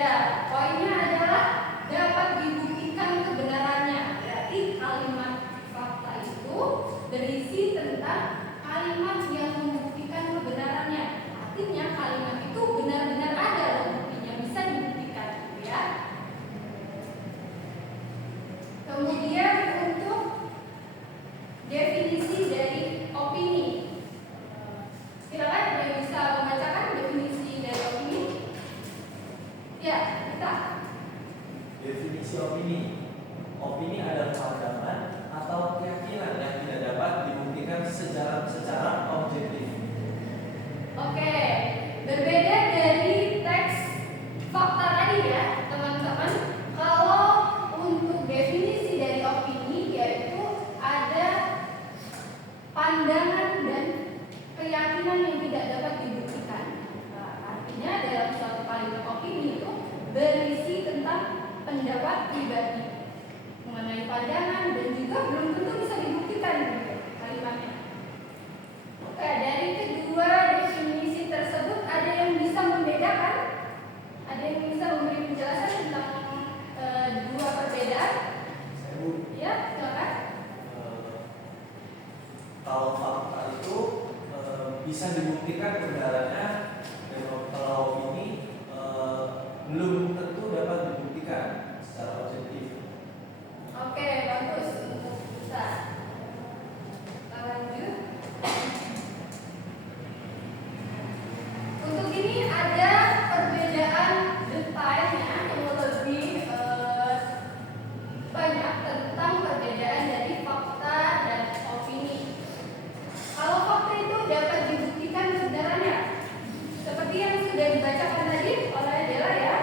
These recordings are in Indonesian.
Ya, poinnya adalah dapat dibuktikan kebenarannya. Berarti kalimat fakta itu berisi tentang kalimat yang membuktikan kebenarannya. Artinya kalimat itu benar-benar ada loh buktinya, bisa dibuktikan gitu ya. Kemudian untuk definisi dari opini. Silakan ada yang bisa membacakan definisi dari opini? Ya, kita. Definisi opini. Opini adalah pandangan atau keyakinan yang tidak dapat dibuktikan secara objektif. Oke, berbeda dari teks fakta tadi ya, teman-teman. Kalau untuk definisi dari opini yaitu ada pandangan dan keyakinan yang tidak dapat dibuktikan. Nah, artinya dalam suatu kalimat opini itu berisi tentang pendapat pribadi mengenai pandangan dan juga belum tentu bisa dibuktikan gitu, kalimatnya. Oke, dari kedua definisi tersebut ada yang bisa membedakan? Ada yang bisa memberi penjelasan tentang dua perbedaan? Ya, silakan. Kalau fakta itu bisa dibuktikan kebenarannya, dan kalau opini belum tentu dapat dibuktikan secara objektif. Oke, bagus untuk kita. Kita lanjut. Untuk ini ada perbedaan detailnya yang lebih banyak tentang perbedaan dari fakta dan opini. Kalau fakta itu dapat dibuktikan kebenarannya, seperti yang sudah dibacakan tadi oleh Dela ya,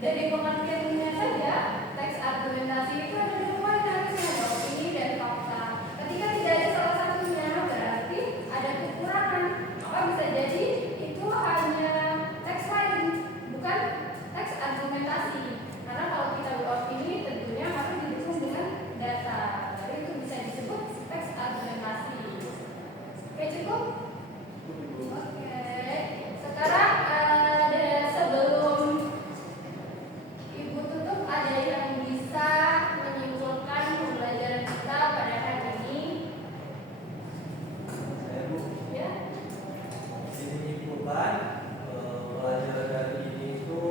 Dari pengertiannya saja, teks argumentasi itu ada dua analisis, ada opini dan fakta. Ketika tidak ada salah satunya, berarti ada kekurangan. Maka bisa jadi itu hanya teks lain, bukan teks argumentasi. Karena kalau kita beropini, tentunya harus didukung dengan data. Baru itu bisa disebut teks argumentasi. Oke, cukup? Oke. Sekarang sebelum Ibu tutup, ada yang bisa menyimpulkan pembelajaran kita pada hari ini? Saya Bu, Ya. ini menyimpulkan pelajaran hari ini itu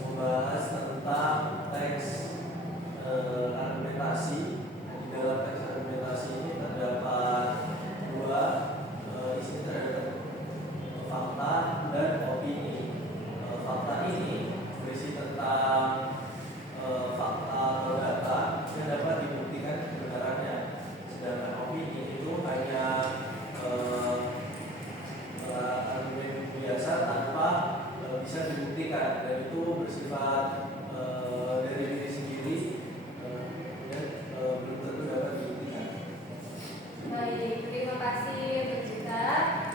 membahas tentang teks argumentasi. Di dalam teks argumentasi ini terdapat dua, isinya terdapat fakta dan opini. Fakta ini berisi tentang fakta atau data yang dapat dibuktikan kebenarannya, sedangkan opini itu hanya argumen biasa tanpa bisa dibuktikan, dan itu bersifat dari diri sendiri dan belum tentu dapat dibuktikan. Baik, terima kasih Bu Cita.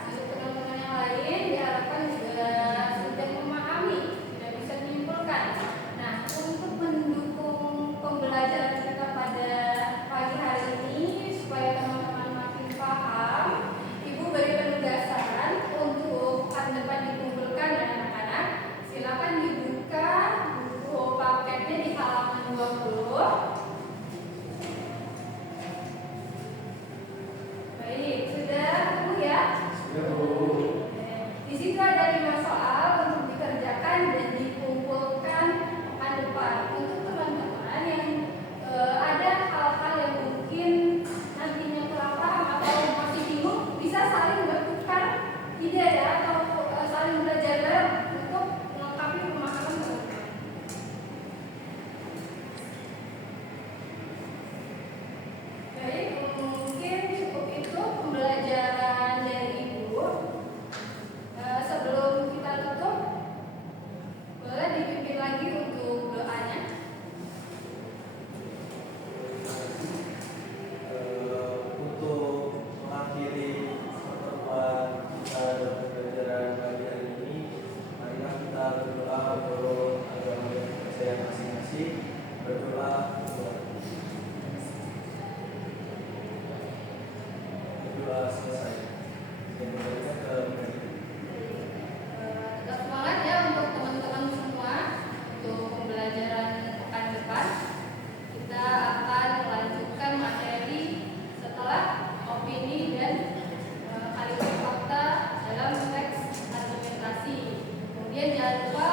Untuk teman-teman yang lain diharapkan juga sudah memahami, sudah bisa menyimpulkan. Nah, untuk mendukung pembelajaran kita pada pagi hari ini supaya teman-teman makin paham, Ibu beri penugasan untuk pekan depan dikumpulkan dengan anak-anak. Silakan dibuka buku paketnya di halaman 20. Baik, sudah ketemu ya? Sudah Bu. Di situ ada 5 soal untuk dikerjakan dan dikumpulkan pekan depan. Untuk teman-teman yang ada hal-hal yang mungkin nantinya kurang paham atau masih bingung, bisa saling bertukar ide ya, atau saling belajar bareng untuk melengkapi pemahaman teman-teman. Baik, mungkin cukup itu pembelajaran dari Ibu. Sebelum kita tutup, boleh dipimpin lagi untuk doanya. Untuk mengakhiri pertemuan kita dalam pembelajaran pagi hari ini, marilah kita berdoa menurut agama yang percaya masing-masing. Berdoa selesai. Dan kembalikan ke media. Tetap semangat ya untuk teman-teman semua untuk pembelajaran pekan depan. Kita akan melanjutkan materi setelah opini dan kalimat fakta dalam teks argumentasi. Kemudian jangan lupa